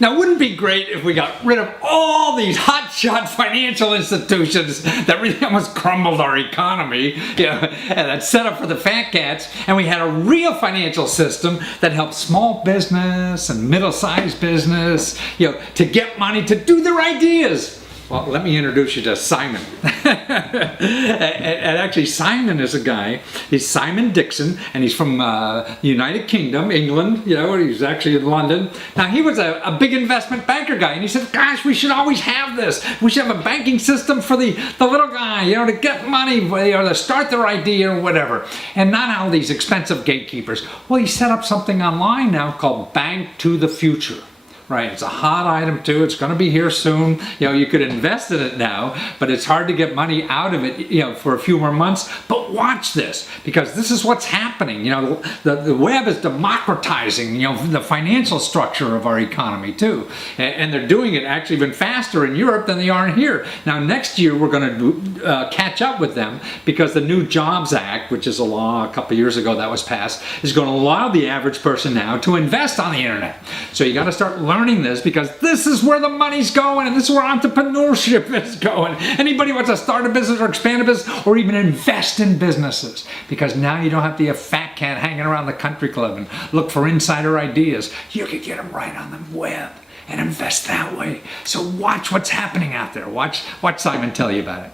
Now, wouldn't it be great if we got rid of all these hotshot financial institutions that really almost crumbled our economy, and that's set up for the fat cats, and we had a real financial system that helped small business and middle-sized business, to get money to do their ideas. Well, let me introduce you to Simon. And actually, Simon is a guy, he's Simon Dixon, and he's from the United Kingdom, England, he's actually in London. Now, he was a big investment banker guy, and he said, gosh, we should always have this. We should have a banking system for the little guy, to get money, or to start their idea or whatever, and not all these expensive gatekeepers. Well, he set up something online now called Bank to the Future. Right, it's a hot item too. It's going to be here soon. You could invest in it now, but it's hard to get money out of it, for a few more months. But watch this, because this is what's happening. The web is democratizing, the financial structure of our economy too, and they're doing it actually even faster in Europe than they are here. Now, next year we're going to catch up with them, because the new Jobs Act, which is a law a couple years ago that was passed, is going to allow the average person now to invest on the internet. So you got to start learning this, because this is where the money's going, and this is where entrepreneurship is going. Anybody wants to start a business or expand a business or even invest in businesses, because now you don't have to be a fat cat hanging around the country club and look for insider ideas. You can get them right on the web and invest that way. So watch what's happening out there. Watch Simon tell you about it.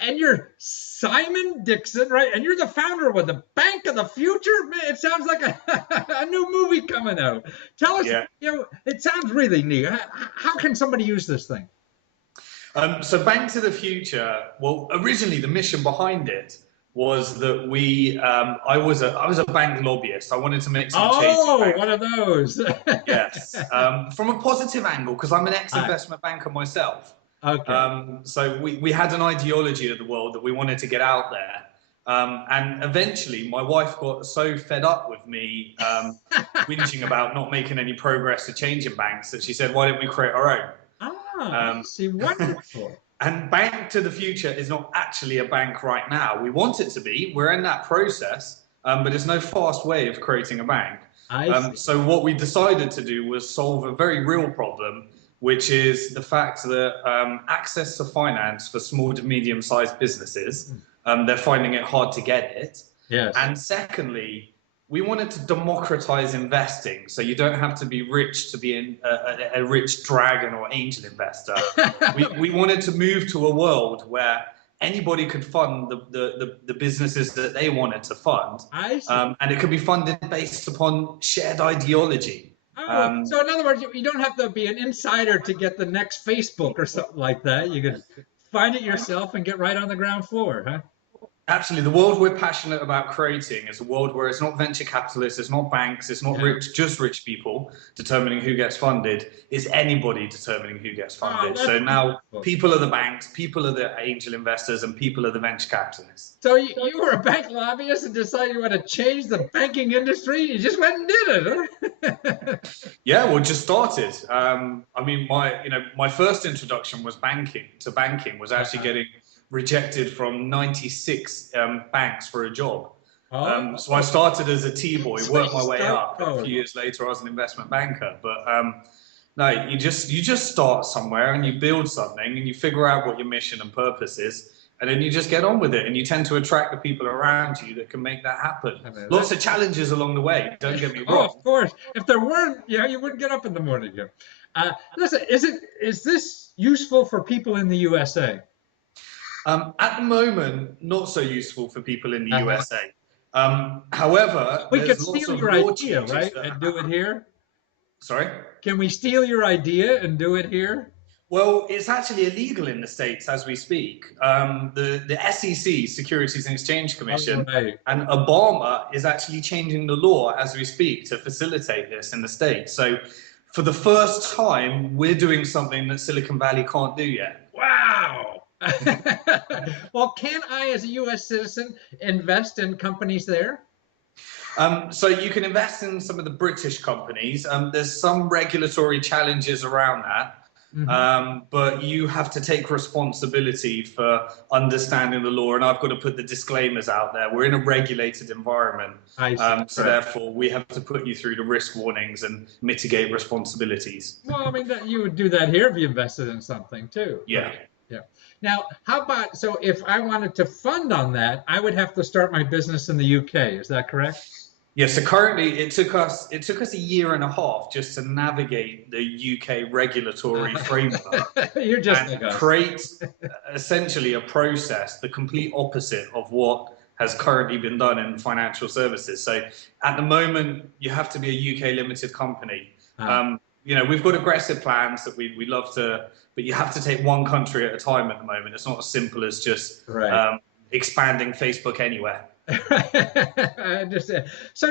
And you're Simon Dixon, right? And you're the founder of the Bank of the Future? Man, it sounds like a new movie coming out. Tell us, it sounds really neat. How can somebody use this thing? So Bank to the Future, well, originally the mission behind it was that I was a bank lobbyist. I wanted to make some change. Oh, one of those. Yes. From a positive angle, because I'm an ex-investment banker myself. Okay. So we had an ideology of the world that we wanted to get out there. And eventually my wife got so fed up with me whinging about not making any progress to changing banks that she said, why don't we create our own? I see. Wonderful. And Bank to the Future is not actually a bank right now. We want it to be. We're in that process, but there's no fast way of creating a bank. So what we decided to do was solve a very real problem, which is the fact that access to finance for small to medium-sized businesses, they're finding it hard to get it. Yes. And secondly, we wanted to democratize investing, so you don't have to be rich to be a rich dragon or angel investor. we wanted to move to a world where anybody could fund the businesses that they wanted to fund. I see. And it could be funded based upon shared ideology. So in other words, you don't have to be an insider to get the next Facebook or something like that. You can find it yourself and get right on the ground floor, huh? Absolutely. The world we're passionate about creating is a world where it's not venture capitalists, it's not banks, it's not just rich people determining who gets funded. It's anybody determining who gets funded. So now people are the banks, people are the angel investors, and people are the venture capitalists. So you were a bank lobbyist and decided you want to change the banking industry? You just went and did it, huh? Yeah, well, just started. I mean, my first introduction was banking was actually getting rejected from 96 banks for a job. So I started as a T-boy, worked my way up. A few years later, I was an investment banker. But no, you just start somewhere and you build something and you figure out what your mission and purpose is. And then you just get on with it, and you tend to attract the people around you that can make that happen. Lots of challenges along the way, don't get me wrong. Oh, of course. If there weren't, you wouldn't get up in the morning. Listen, is this useful for people in the USA? At the moment, not so useful for people in the USA. However, we could steal your idea, right, and do it here? Sorry? Can we steal your idea and do it here? Well, it's actually illegal in the States as we speak. The SEC, Securities and Exchange Commission, and Obama is actually changing the law as we speak to facilitate this in the States. So for the first time, we're doing something that Silicon Valley can't do yet. Wow. Well, can I, as a U.S. citizen, invest in companies there? So you can invest in some of the British companies. There's some regulatory challenges around that. But you have to take responsibility for understanding the law. And I've got to put the disclaimers out there. We're in a regulated environment. I see. So therefore, we have to put you through the risk warnings and mitigate responsibilities. Well, I mean, you would do that here if you invested in something too. Yeah. Yeah. Now, how about, so if I wanted to fund on that, I would have to start my business in the UK. Is that correct? Yeah, so currently it took us a year and a half just to navigate the UK regulatory framework You're just and like us. create essentially a process the complete opposite of what has currently been done in financial services. So at the moment, you have to be a UK limited company. We've got aggressive plans that we love to, but you have to take one country at a time at the moment. It's not as simple as just expanding Facebook anywhere. I understand. So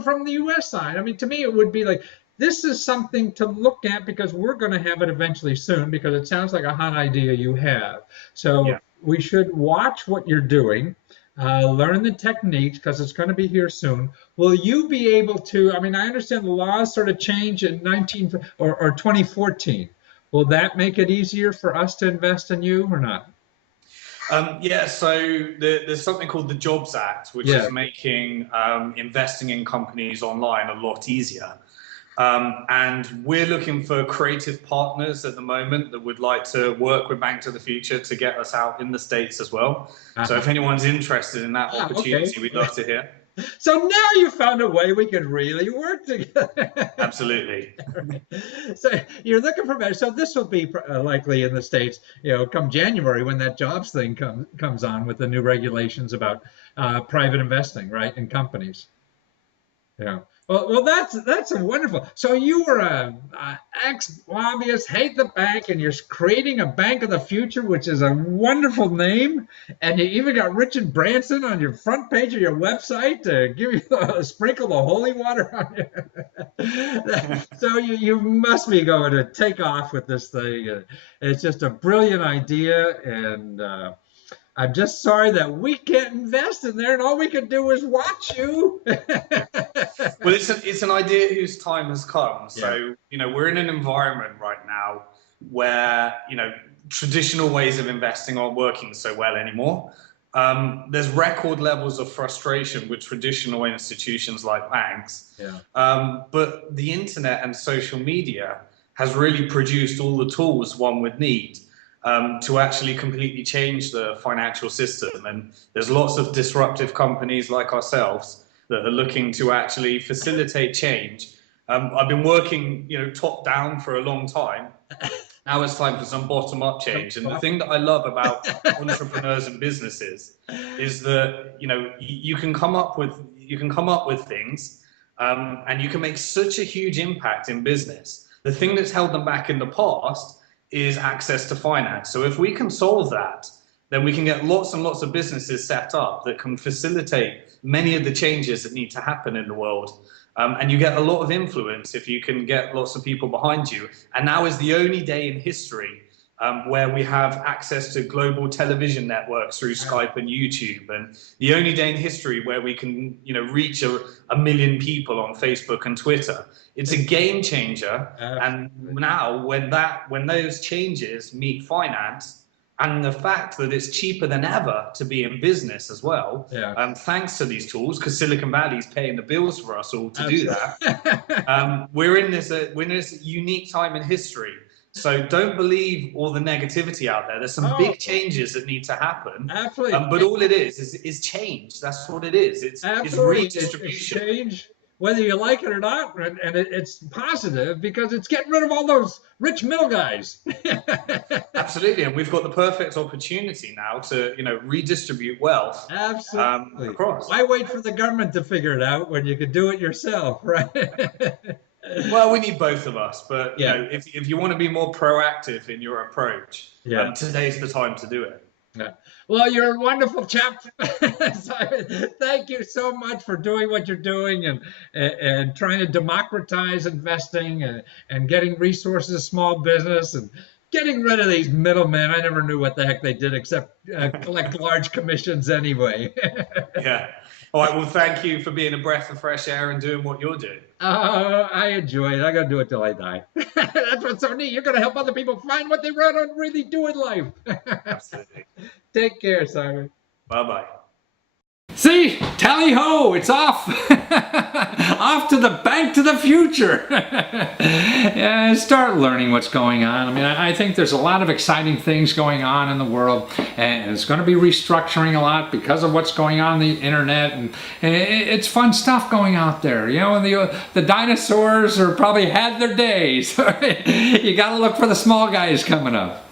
from the US side, I mean, to me, it would be like, this is something to look at because we're going to have it eventually soon because it sounds like a hot idea you have. So we should watch what you're doing, learn the techniques because it's going to be here soon. Will you be able to, I mean, I understand the laws sort of change in 2014. Will that make it easier for us to invest in you or not? So there's something called the Jobs Act, which is making investing in companies online a lot easier. And we're looking for creative partners at the moment that would like to work with Bank to the Future to get us out in the States as well. So if anyone's interested in that opportunity, we'd love to hear. So now you found a way we could really work together. Absolutely. So you're looking for better. So this will be likely in the States, come January when that jobs thing comes on with the new regulations about private investing, right, in companies. Yeah. Well, that's a wonderful. So you were a ex-lobbyist, hate the bank, and you're creating a bank of the future, which is a wonderful name. And you even got Richard Branson on your front page of your website to give you a sprinkle the holy water on you. So you must be going to take off with this thing. It's just a brilliant idea, and I'm just sorry that we can't invest in there, and all we can do is watch you. Well, it's an idea whose time has come. So, we're in an environment right now where, traditional ways of investing aren't working so well anymore. There's record levels of frustration with traditional institutions like banks. But the internet and social media has really produced all the tools one would need to actually completely change the financial system. And there's lots of disruptive companies like ourselves that are looking to actually facilitate change. I've been working, top down for a long time. Now it's time for some bottom up change. And the thing that I love about entrepreneurs and businesses is that, you can come up with things and you can make such a huge impact in business. The thing that's held them back in the past is access to finance. So if we can solve that, then we can get lots and lots of businesses set up that can facilitate many of the changes that need to happen in the world. And you get a lot of influence if you can get lots of people behind you. And now is the only day in history where we have access to global television networks through Skype and YouTube, and the only day in history where we can, reach a million people on Facebook and Twitter. It's a game changer. And now when those changes meet finance, and the fact that it's cheaper than ever to be in business as well, thanks to these tools, because Silicon Valley is paying the bills for us all to do that. We're in this unique time in history. So don't believe all the negativity out there. There's some big changes that need to happen. Absolutely. But all it is change. That's what it is. It's redistribution. It's change, whether you like it or not, and it's positive because it's getting rid of all those rich middle guys. Absolutely, and we've got the perfect opportunity now to, redistribute wealth. Absolutely. Across. Why wait for the government to figure it out when you can do it yourself, right? Well, we need both of us, but if you want to be more proactive in your approach, today's the time to do it. Yeah. Well, you're a wonderful chap. Thank you so much for doing what you're doing and trying to democratize investing and getting resources to small business. And Getting rid of these middlemen. I never knew what the heck they did except collect large commissions anyway. Yeah. All right. Well, thank you for being a breath of fresh air and doing what you're doing. I enjoy it. I'm going to do it till I die. That's what's so neat. You're going to help other people find what they want to really do in life. Absolutely. Take care, Simon. Bye bye. See, tally ho, it's off. Off to the bank to the future. Yeah, start learning what's going on. I mean, I think there's a lot of exciting things going on in the world, and it's going to be restructuring a lot because of what's going on the internet, and it's fun stuff going out there. You know, the dinosaurs are probably had their days. You got to look for the small guys coming up.